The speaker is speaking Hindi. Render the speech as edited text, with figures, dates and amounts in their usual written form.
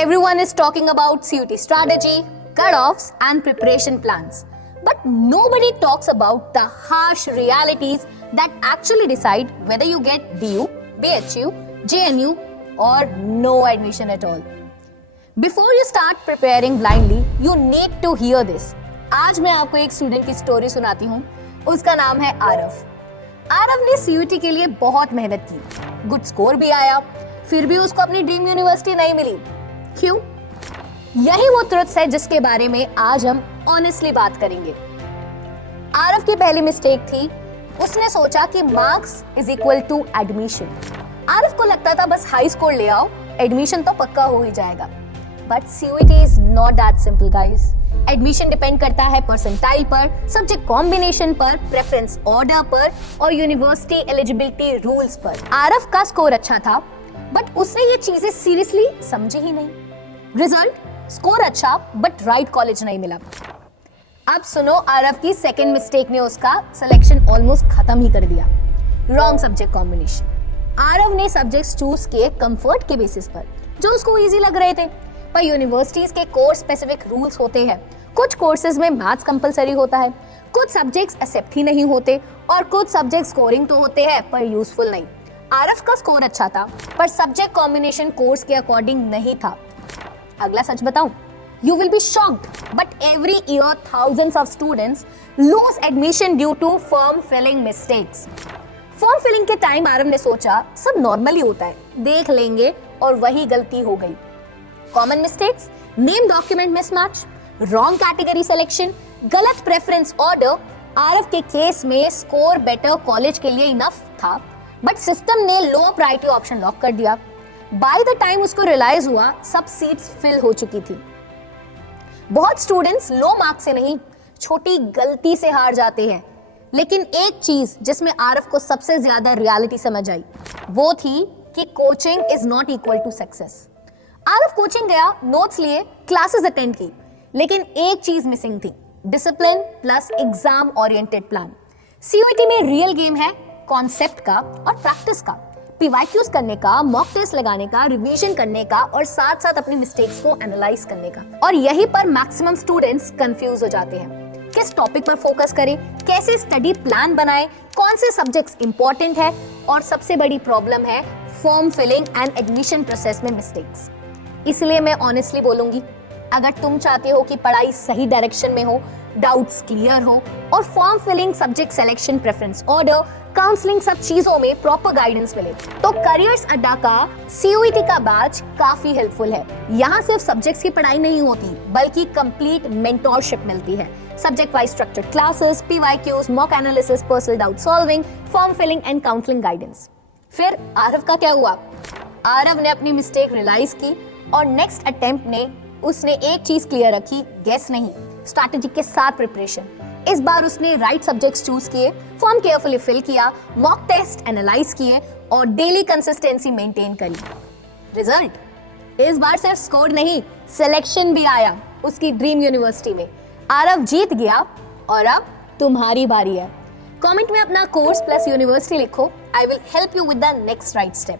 Everyone is talking about CUT strategy, cutoffs, and preparation plans. But nobody talks about the harsh realities that actually decide whether you get DU, BHU, JNU, or no admission at all. Before you start preparing blindly, you need to hear this. आज मैं आपको एक स्टूडेंट की स्टोरी सुनाती हूँ. उसका नाम है आरव. आरव ने CUT के लिए बहुत मेहनत की. गुड स्कोर भी आया, फिर भी उसको अपनी ड्रीम यूनिवर्सिटी नहीं मिली. क्यों? यही वो ट्रुथ्स है जिसके बारे में आज हम ऑनेस्टली बात करेंगे. आरव की पहली मिस्टेक थी, उसने सोचा कि marks is equal to admission. Aarav को लगता था बस हाई स्कोर ले आओ, एडमिशन तो पक्का हो ही जाएगा. But CUT is not that simple guys. Admission depend करता है परसेंटाइल पर, सब्जेक्ट कॉम्बिनेशन पर, प्रेफरेंस ऑर्डर पर और यूनिवर्सिटी एलिजिबिलिटी रूल्स पर. आरव का स्कोर अच्छा था, बट उसने ये चीजें सीरियसली समझी ही नहीं. रिजल्ट, स्कोर अच्छा बट राइट कॉलेज नहीं मिला. अब सुनो आरव की सेकंड मिस्टेक ने उसका सिलेक्शन ऑलमोस्ट खत्म ही कर दिया. Wrong subject combination. आरव ने सब्जेक्ट्स चूज किए कंफर्ट के बेसिस पर जो उसको इजी लग रहे थे, पर यूनिवर्सिटीज के कोर्स स्पेसिफिक रूल्स होते हैं. कुछ कोर्सेज में मैथ्स कंपलसरी होता है, कुछ सब्जेक्ट्स एक्सेप्ट ही नहीं होते और कुछ सब्जेक्ट स्कोरिंग तो होते हैं पर यूजफुल नहीं. आरव का स्कोर अच्छा था पर सब्जेक्ट कॉम्बिनेशन कोर्स के अकॉर्डिंग नहीं था. अगला सच बताऊं, you will be shocked, but every year thousands of students lose admission due to form filling mistakes. Form filling के टाइम आरव ने सोचा सब नॉर्मली होता है, देख लेंगे, और वही गलती हो गई. Common mistakes: name document mismatch, wrong category selection, गलत प्रेफरेंस ऑर्डर. आरव के केस में स्कोर बेटर कॉलेज के लिए इनफ था, बट सिस्टम ने लो प्रायोरिटी ऑप्शन लॉक कर दिया. बाय द टाइम उसको रियलाइज हुआ सब सीट्स फिल हो चुकी थी. बहुत स्टूडेंट्स लो मार्क्स से नहीं, छोटी गलती से हार जाते हैं. लेकिन एक चीज जिसमें आरव को सबसे ज्यादा रियलिटी समझ आई, वो थी कि coaching is not equal to success. Aarav coaching गया, नोट्स लिए, क्लासेस अटेंड की, लेकिन एक चीज मिसिंग थी: discipline plus exam oriented plan. CUT में रियल गेम है कॉन्सेप्ट का और प्रैक्टिस का, PYQs करने का, मॉक टेस्ट लगाने का, रिवीजन करने का और साथ साथ अपनी मिस्टेक्स को एनालाइज करने का. और यहीं पर मैक्सिमम स्टूडेंट्स कंफ्यूज हो जाते हैं. किस टॉपिक पर फोकस करें, कैसे स्टडी प्लान बनाएं, कौन से सब्जेक्ट्स इंपॉर्टेंट है, और सबसे बड़ी प्रॉब्लम है form filling and admission process में मिस्टेक्स. इसलिए मैं ऑनेस्टली बोलूंगी, अगर तुम चाहते हो कि पढ़ाई सही डायरेक्शन में हो, डाउट्स क्लियर हो और form filling, subject selection, preference order, counselling, सब चीजों में प्रॉपर गाइडेंस मिले, तो करियर्स अड्डा का CUT का बैच काफी हेल्पफुल है. यहाँ सिर्फ सब्जेक्ट्स की पढ़ाई नहीं होती, बल्कि कंप्लीट मेंटोरशिप मिलती है. Subject wise structured classes, PYQs, mock analysis, personal doubt solving, form filling and counselling guidance. फिर आरव का क्या हुआ? आरव ने अपनी मिस्टेक रियलाइज की और नेक्स्ट अटेम्प्ट ने उसने एक चीज क्लियर रखी: गेस नहीं, स्ट्रैटेजी के साथ प्रिपरेशन. इस बार उसने राइट सब्जेक्ट्स चूज किए, फॉर्म केयरफुली फिल किया, मॉक टेस्ट एनालाइज किए और डेली कंसिस्टेंसी मेंटेन करी. रिजल्ट, इस बार सिर्फ स्कोर नहीं, सिलेक्शन भी आया उसकी ड्रीम यूनिवर्सिटी में. आरव जीत गया और अब तुम्हारी बारी है. कमेंट में अपना कोर्स प्लस यूनिवर्सिटी लिखो. I will help you with the next right step.